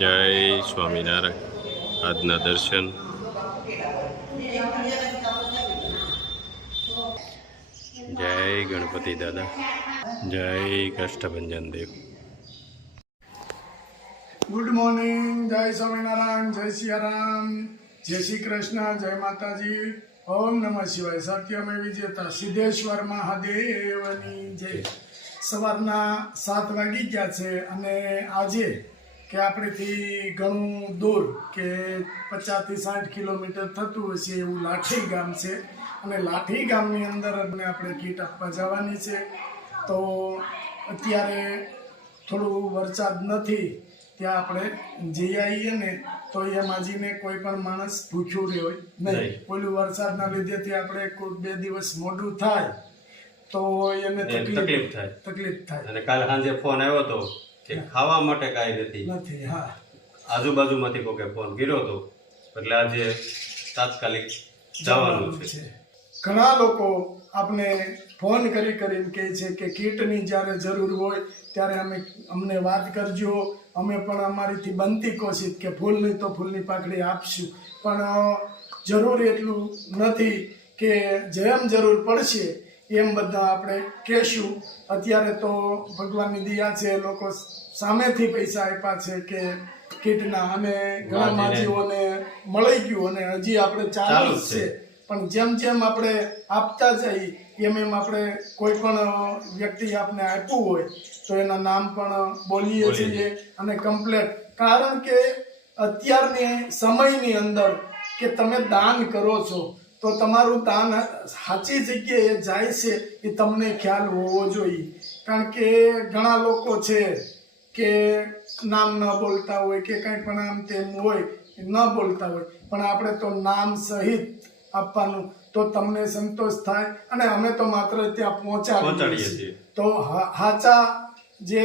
જય સ્વામિનારાયણ. આજના દર્શન. જય ગણપતિ દાદા. જય કષ્ટભંજન દેવ. Good morning. જય સ્વામિનારાયણ. જય સિયારામ. જય શ્રી કૃષ્ણ. જય માતાજી. ઓમ નમઃ શિવાય. સત્યમે વિજેતા સિદ્ધેશ્વર મહાદેવની જય. સવારના 7 વાગી ગયા છે અને આજે કે આપણેથી ઘણું દૂર કે 50 થી 60 કિલોમીટર થતું હશે એવું લાઠી ગામ છે અને લાઠી ગામની અંદર આપણે કીટ આપવા જવાની છે. તો અત્યારે થોડું વરસાદ નથી ત્યાં આપણે જઈ આવીએ ને તો એ માજીને કોઈ પણ માણસ ભૂખ્યું રહે હોય નહીં. પેલું વરસાદના લીધેથી આપણે કોઈ 2 દિવસ મોડું થાય તો એને તકલીફ થાય. અને કાલે સાંજે ફોન આવ્યો હતો કે ખાવા માટે કાંઈ નથી. હા, આજુબાજુમાંથી કોકે ફોન કર્યો હતો એટલે આજે તાત્કાલિક જવાનું છે. ઘણા લોકો આપણે ફોન કરીને કહે છે કે કીટની જ્યારે જરૂર હોય ત્યારે અમને વાત કરજો, અમે પણ અમારીથી બનતી કોશિશ કે ફૂલની તો ફૂલની પાકડી આપશું, પણ જરૂર એટલું નથી કે જેમ જરૂર પડશે એમ બધા આપણે કહેશું. અત્યારે તો ભગવાનની દયા છે, લોકો સામેથી પૈસા આપ્યા છે કે કીટના, અને ઘણા માજીઓને મળી ગયું અને હજી આપણે ચાલુ જ છે. પણ જેમ જેમ આપણે આપતા જઈએ એમ આપણે કોઈ પણ વ્યક્તિ આપને આપ્યું હોય તો એના નામ પણ બોલીએ છીએ અને કમ્પ્લેટ. કારણ કે અત્યારની સમયની અંદર કે તમે દાન કરો છો તો તમારું દાન સાચી જગ્યાએ જાય છે એ તમને ખ્યાલ હોવો જોઈએ. કારણ કે ઘણા લોકો છે કે નામ ન બોલતા હોય કે કંઈ પણ આમ તેમ હોય, ન બોલતા હોય, પણ આપણે તો નામ સહિત આપવાનું તો તમને સંતોષ થાય અને અમે તો માત્ર ત્યાં પહોંચાડીએ છીએ. તો સાચા જે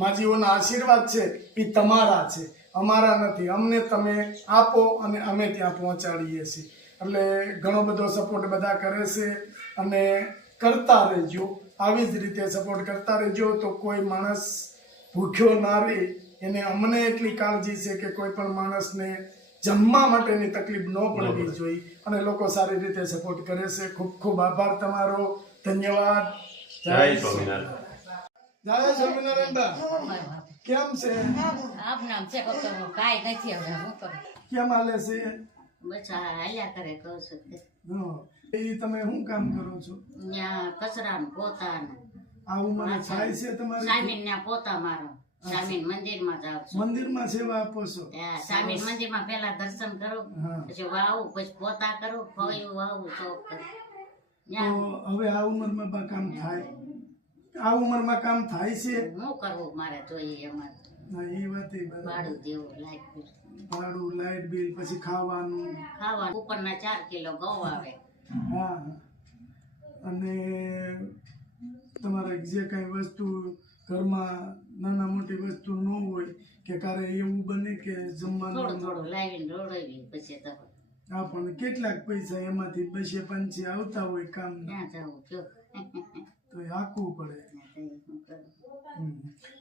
માજીઓના આશીર્વાદ છે એ તમારા છે, અમારા નથી. અમને તમે આપો અને અમે ત્યાં પહોંચાડીએ છીએ. એટલે ઘણો બધો સપોર્ટ બધા કરે છે અને કરતા રહેજો. આવી જ રીતે સપોર્ટ કરતા રહેજો તો કોઈ માણસ ભૂખ્યો ના રહે. એને અમને એટલી કાળજી છે કે કોઈ પણ માણસને જમવા માટેની તકલીફ ન પડવી જોઈએ અને લોકો સારી રીતે સપોર્ટ કરે છે. ખૂબ ખૂબ આભાર તમારો. ધન્યવાદ. જય સ્વામિનારાયણ. જય સ્વામિનારાયણ. કેમ છે? આપનામ છે કતો કાઈ નથી હવે હું કરું. કેમ હાલે છે? બચ્ચા હાલ્યા કરે કહું છું. એ તમે શું કામ કરો છો? ત્યાં કચરાનું પોતાનું આ ઉંમરે થાય છે તમારે? સામીન ના પોતા મારો સામીન મંદિરમાં જાવ છું. મંદિરમાં સેવા આપો છો? સામીન મંદિરમાં પેલા દર્શન કરું, પછી વાવું, પછી પોતા કરું, ફળિયું વાવું તો હવે આ ઉંમરમાં બા કામ થાય? આ ઉંમરમાં કામ થાય છે? શું કરવું મારે જોઈએ એમાં? એ વાત ભાડું દેવું, લાઈટ બિલ, ભાડું, લાઈટ બિલ, પછી ખાવાનું ઉપરના 4 કિલો ઘઉં આવે. હા, અને તમારે જે કઈ વસ્તુ ઘરમાં નાના મોટી વસ્તુ ન હોય કે ક્યારે એવું બને કે જમવાનું થોડું લાવીને રોડાવી પછી તો હા, પણ કેટલાક પૈસા એમાંથી 2-5 આવતા હોય કામ ક્યાં જવું કયો તો હાકવું પડે.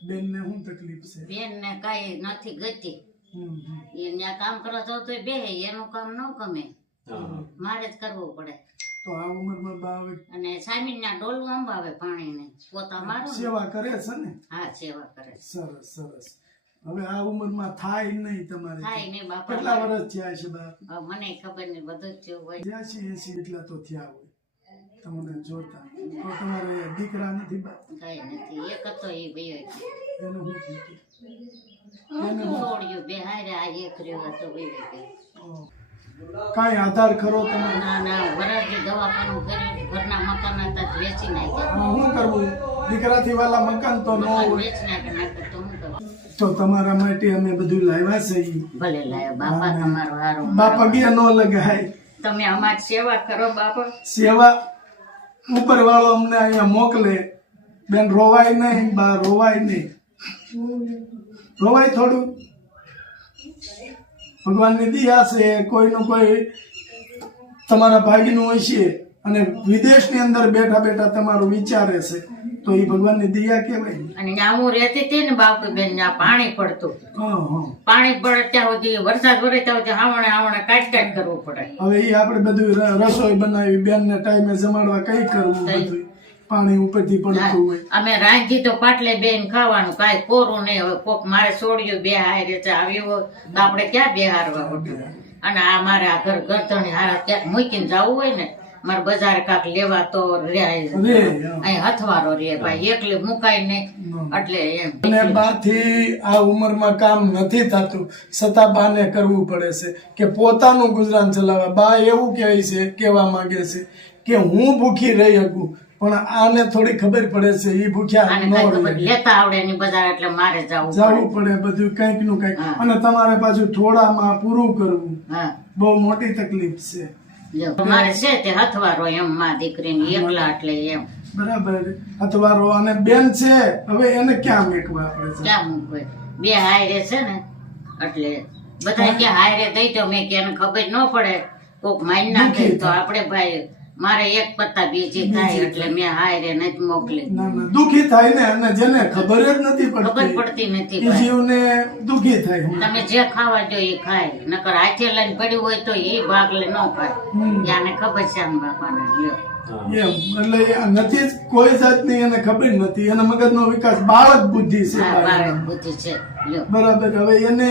બેન ને શું તકલીફ છે? બેન ને કઈ નથી ગતી. એને કામ કરવા જાવ તો બે એનું કામ ન ગમે, મારે જ કરવું પડે. તો આ ઉંમરમાં બા હવે અને સામીન ના ડોલું અંબાવે પાણી ને પોતા મારો સેવા કરે છે ને? હા, સેવા કરે. સરસ સરસ. હવે આ ઉંમરમાં થાય નહીં તમારે? થાય નહીં બાપા. કેટલા વર્ષ થયા છે બા? મને ખબર નહીં, બધું જ થયું હોય. 80 એટલા તો થયા હોય તમને જોતા. તો તમારે દીકરા નથી બા? કઈ નથી. એક હતો એ બે એનું શું થયું? છોડ્યું બે હારે. આ એક રહ્યો હતો બે કાંઈ આધાર ખરો તમે? ના ના, વરાજી દવાખાનું કર્યું, ઘરના મકાન હતા વેચી નાખ્યા. શું કરવું? દીકરાથી વાલા મકાન તો ન હોય. વેચી નાખ્યા તો શું કરવું? તો તમારા માટે અમે બધું લાવ્યા છે. ભલે લાયો બાપા, તમારો હારો. બાપા ગયા ન લગાય. તમે અમારી સેવા કરો બાપા. સેવા ઉપર વાળો અમને અહીંયા મોકલે. બેન રોવાય નહીં બા, રોવાય નહીં. રોવાય થોડું. ભગવાનની દયા છે, કોઈનું કોઈ તમારા ભાગ્યનું હોય છે અને વિદેશની અંદર બેઠા બેઠા તમારું વિચારે છે તો એ ભગવાનની દયા કહેવાય ને. અને ત્યાં હું રહેતી હતી ને બાપુબેન, ત્યાં પાણી પડતું. હા. પાણી પડે ત્યાં સુધી, વરસાદ વરે ત્યાં સુધી હાવણે કાટ કરવું પડે. હવે એ આપણે બધું રસોઈ બનાવી, બેન ને ટાઈમે જમાડવા કઈ કરવું, બધું પાણી ઉપરથી પડતું હોય. અમે રાંધી તો પાટલે બેન ખાવાનું, કાંઈ કોરું નહીં. હવે કોક મારે છોડ્યું બે હારે આવ્યું હોય તો આપણે ક્યાં બેહારવા હોતું. અને આ મારે આ ગરધણી હારા ક્યાંક મૂકીને જવું હોય ને, મારે બજાર કાંક લેવા તો અહીં હથવારો રે ભાઈ, એકલી મુકાય નહીં. એટલે એમ અને બાથી આ ઉંમરમાં કામ નથી થતું, છતાં બાને કરવું પડે છે કે પોતાનું ગુજરાન ચલાવવા. બા એવું કહે છે, કહેવા માંગે છે કે હું ભૂખી રહી શકું, પણ આને થોડી ખબર પડે છે એ ભૂખ્યા ન રહે. લેતા આવડે ની બજાર, એટલે મારે જવું પડે બધું કંઈક નું કંઈક. અને તમારે પાછું થોડામાં પૂરું કરવું, બહુ મોટી તકલીફ છે. મારે છે તે હથવારો એમ, માં દીકરીને એકલા, એટલે એમ બરાબર અથવારો. અને બેન છે, હવે એને ક્યાં મેકવા આપણે? ક્યાં મૂકવે? બે હાયરે છે ને, એટલે બધા ક્યાં હાયરે દઈ દો. મેં કે એને ખબર ન પડે, કોક મારી નાખે તો આપણે ભાઈ, મારે એક પત્તા બીજી થાય, એટલે મેં હાયરે નથી મોકલી. ના ના, દુખી થાય ને, અને જેને ખબર જ નથી ખબર પડતી નથી, એ જીવને દુખી થાય. તમે જે ખાવા જો એ ખાય, નકર હાથે લઈને પડ્યું હોય તો એ ભાગ લે ન ખાય. યાને ખબર છે આમ બાપાને લ્યો. એમ એટલે નથી જ કોઈ જાતની એને ખબર નથી. એના મગજનો વિકાસ બાળક બુદ્ધિ છે. બાળક બુદ્ધિ છે લ્યો. બરાબર. હવે એને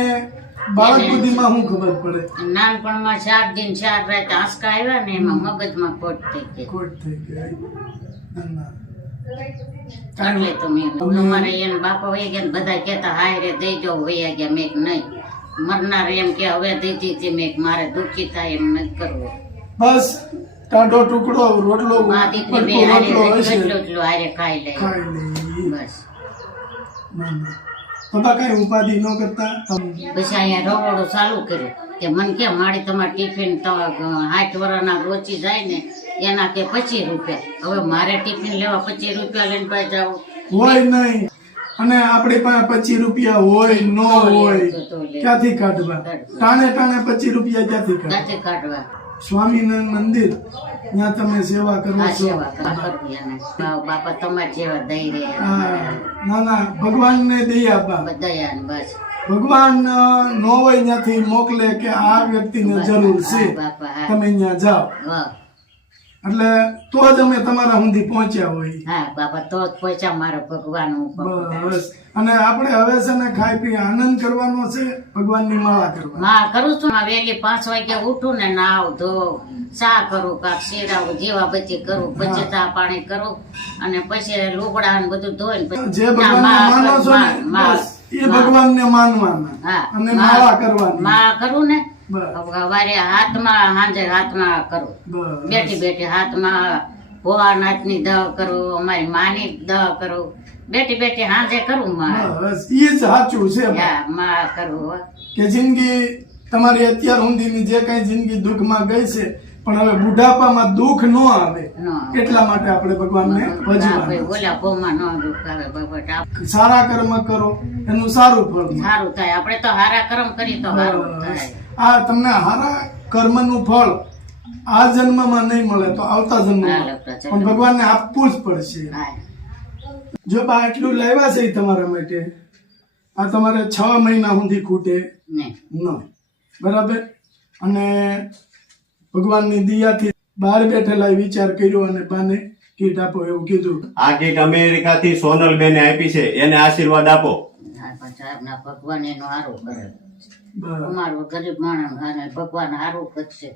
બાળક બુદ્ધિમાં શું ખબર પડે? નાનપણમાં 4 દિન 4 રાત આંસકા આવ્યા ને, એમાં મગજમાં ખોટ થઈ ગઈ. ખોટ થઈ ગઈ. એટલે તો મેં અમારે એને બાપા વહી ગયા, બધા કેતા હાય રે દઈ દો, વહી ગયા. મેં નહીં, મરનાર એમ કે હવે દઈ દીધી. મેં મારે દુઃખી થાય એમ નથી કરવું. બસ ટાઢો ટુકડો રોટલો માં દીકરી બે હારે એટલું હારે ખાઈ લે ખાઈ લે. બસ. બાબા કઈ ઉપાધિ ન કરતા? પછી અહીંયા રવોડું ચાલુ કર્યું કે મને કે મારી તમારે ટિફિન 60 વર્ષના રોચી જાય ને, એના કે 25 રૂપિયા. હવે મારે ટિફિન લેવા 25 રૂપિયા લઈને પાઈ જાવ હોય નહીં. અને આપણી પાસે 25 રૂપિયા હોય ન હોય, ક્યાંથી કાઢવા? ટાણે 25 રૂપિયા ક્યાંથી કાઢવા? સ્વામિનારાયણ મંદિર, ત્યાં તમે સેવા કરો છો. બાપા તમારે જેવા દઈ રે. ના ના, ભગવાન ને દઈ આપા. દયા બસ. ભગવાન નો હોય ત્યાંથી મોકલે કે આ વ્યક્તિને જરૂર છે, તમે ત્યાં જાઓ. એટલે તો જ અમે તમારા સુધી પહોંચ્યા હોય. હા બાપા, તો જ પહોંચ્યા મારા ભગવાન. બસ. અને આપણે હવે છે ને ખાઈ પી આનંદ કરવાનો છે, ભગવાનની માળા કરવા. હા કરું છું. વહેલી 5 વાગે ઉઠું ને, નાવ ધો, ચા કરું, કાક શેરાવું, જીવા બચી કરું, પછી ચા પાણી કરું, અને પછી લુગડા ને બધું ધોઈને જે ભગવાનને માનો છો ને, બસ એ ભગવાનને માનવાના અને માળા કરવાની. માળા કરું ને, સવારે હાથમાં, સાંજે હાથમાં કરું. બેઠી બેઠી હાથમાં ભોળાનાથની દવા કરું, અમારી માની દવા કરું, બેઠી બેઠી સાંજે કરું. બસ ઈ જ સાચું છે માં કરું. કે જિંદગી તમારી અત્યાર સુધીની જે કઈ જિંદગી દુઃખમાં ગઈ છે, પણ હવે બુઢાપામાં દુઃખ ન આવે એટલા માટે આપણે ભગવાનને ભજવા. સારા કર્મ કરો, એનું સારું ફળ સારું થાય. આપણે તો સારા કર્મ કરી તો સારું થાય. આ તમને સારા કર્મનું ફળ આ જન્મમાં નહીં મળે તો આવતા જન્મમાં પણ ભગવાનને આપવું જ પડશે. જો બા એટલું લાવ્યા છે તમારા માટે, આ તમારે 6 મહિના સુધી ખૂટે નહીં. બરાબર. અને ભગવાનની દયાથી બહાર બેઠેલા વિચાર કર્યો અને બાને કીટ આપો એવું કીધું. આ કીટ અમેરિકા થી સોનલ બેને આપી છે, એને આશીર્વાદ આપો. ભગવાન એનું સારું કરે. અમારું ગરીબ માણસ ભગવાન સારું કરશે.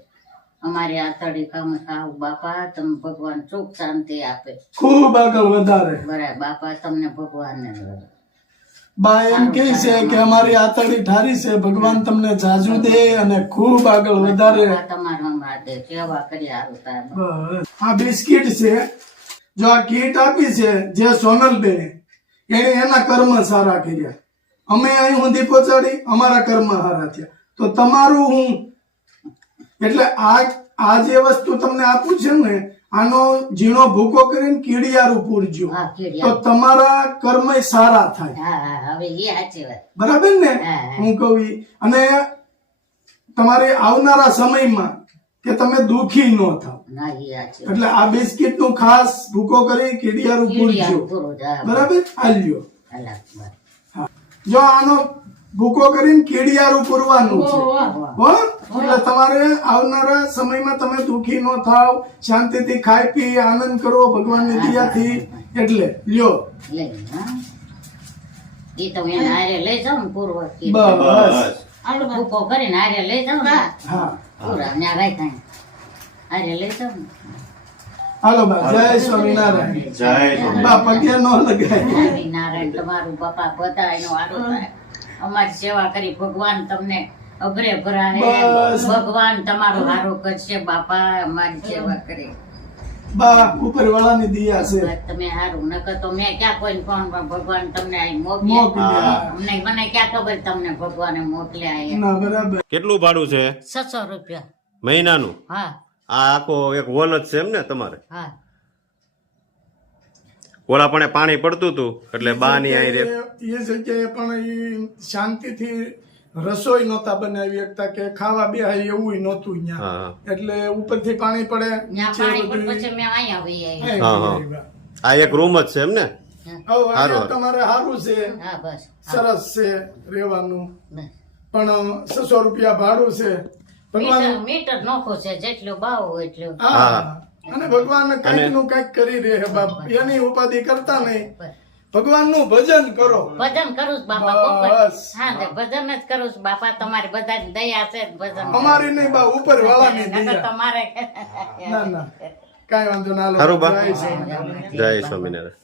અમારી આતડી કામ ખાવ બાપા, તમે ભગવાન સુખ શાંતિ આપે, ખૂબ આગળ વધારે. બરાબર બાપા, તમને ભગવાન બા એમ કે છે કે અમારી આતડી ઠારી છે, ભગવાન તમને જાજુ દે અને ખૂબ આગળ વધારે. સેવા કરી સારું થાય. આ બિસ્કીટ છે, જો આ કીટ આપી છે જે સોનલબેન, એને એના કર્મ સારા કર્યા, અમે અહીં સુધી પહોંચાડી, અમારા કર્મ સારા થયા. તો તમારું હું એટલે આ જે વસ્તુ તમને આપું છે ને, આનો ઝીણો ભૂકો કરીને કીડિયારું પૂરજો, તો તમારા કર્મ સારા થાય. બરાબર ને હું કહું? અને તમારે આવનારા સમયમાં કે તમે દુખી ન થાવ. ના ઈ આ છે એટલે આ બિસ્કિટ નું ખાસ ભૂકો કરી કીડિયારું પૂરજો. પૂરો જા બરાબર, હાલ્યો. અલા બસ. જો આનો ભૂકો કરીને કીડિયારું પૂરવાનું છે હો. એટલે તમારે આવનારા સમયમાં તમે દુખી ન થાવ, શાંતિથી ખાઈ પી આનંદ કરો ભગવાનની દયાથી. એટલે લ્યો લઈ હા ઈ તો એને હારે લઈ જાઉં ને પૂર્વ બસ. ભૂકો કરીને હારે લઈ જાઉં ને હા પૂરા ને રાખ્યા હારે લઈ જાઉં ને હાલો બા, જય સ્વામિનારાયણ. જય સ્વામિનારાયણ. બા પગ્યા ન લગાય. સ્વામિનારાયણ તમારું બાપા બધા એનો આડો થાય. અમારી સેવા કરી ભગવાન તમને અઘરે ભરાય. બસ. ભગવાન તમારો હારો કરશે બાપા. અમારી સેવા કરી બા ઉપરવાળાની દયા છે. તમે હારું નકર તો મેં ક્યાં કોઈ ફોન ભગવાન તમને અહીં મોકલ્યા મોકલ્યા. અમને મને ક્યાં ખબર તમને ભગવાને મોકલ્યા અહીંયા. ના બરાબર. કેટલું ભાડું છે 600 રૂપિયા. મહિનાનું? હા આ આખો એક વોલ જ છે એમ ને તમારે? હા ઓલા પણ પાણી પડતું હતું એટલે બા ની અહીં રે. એ જગ્યાએ પણ ઈ શાંતિથી રસોઈ નહોતા બનાવી શકતા કે ખાવા બેહાય એવું નહોતું હા, અહીંયા. હા. એટલે ઉપરથી પાણી પડે ત્યાં નીચે પાણી પર બધું. પછી મેં અહીંયા આવી આવી. અહીં હા, હા. આવ્યા. આ એક રૂમ જ છે એમ ને? હવે અહીંયા હારું. તમારે સારું છે, હા બસ સરસ છે રહેવાનું, બસ. પણ 600 રૂપિયા ભાડું છે. ભગવાન મીટર નોખો છે જેટલું ભાવ હોય એટલું. હા, અને ભગવાન કઈક નું કઈક કરી રહે બાપ. એની ઉપાધિ કરતા નહીં, બસ. ભગવાન નું ભજન કરો. ભજન કરું છું બાપા બપોર. બસ. હા તે ભજન જ કરું છું બાપા. તમારી બધાની દયા છે જ ભજન. અમારી નહીં બા, ઉપર વાળાની નકર દયા. તમારે ના ના, કાંઈ વાંધો ના. સારું બા. જય શ્રી રામ. જય સ્વામિનારાયણ.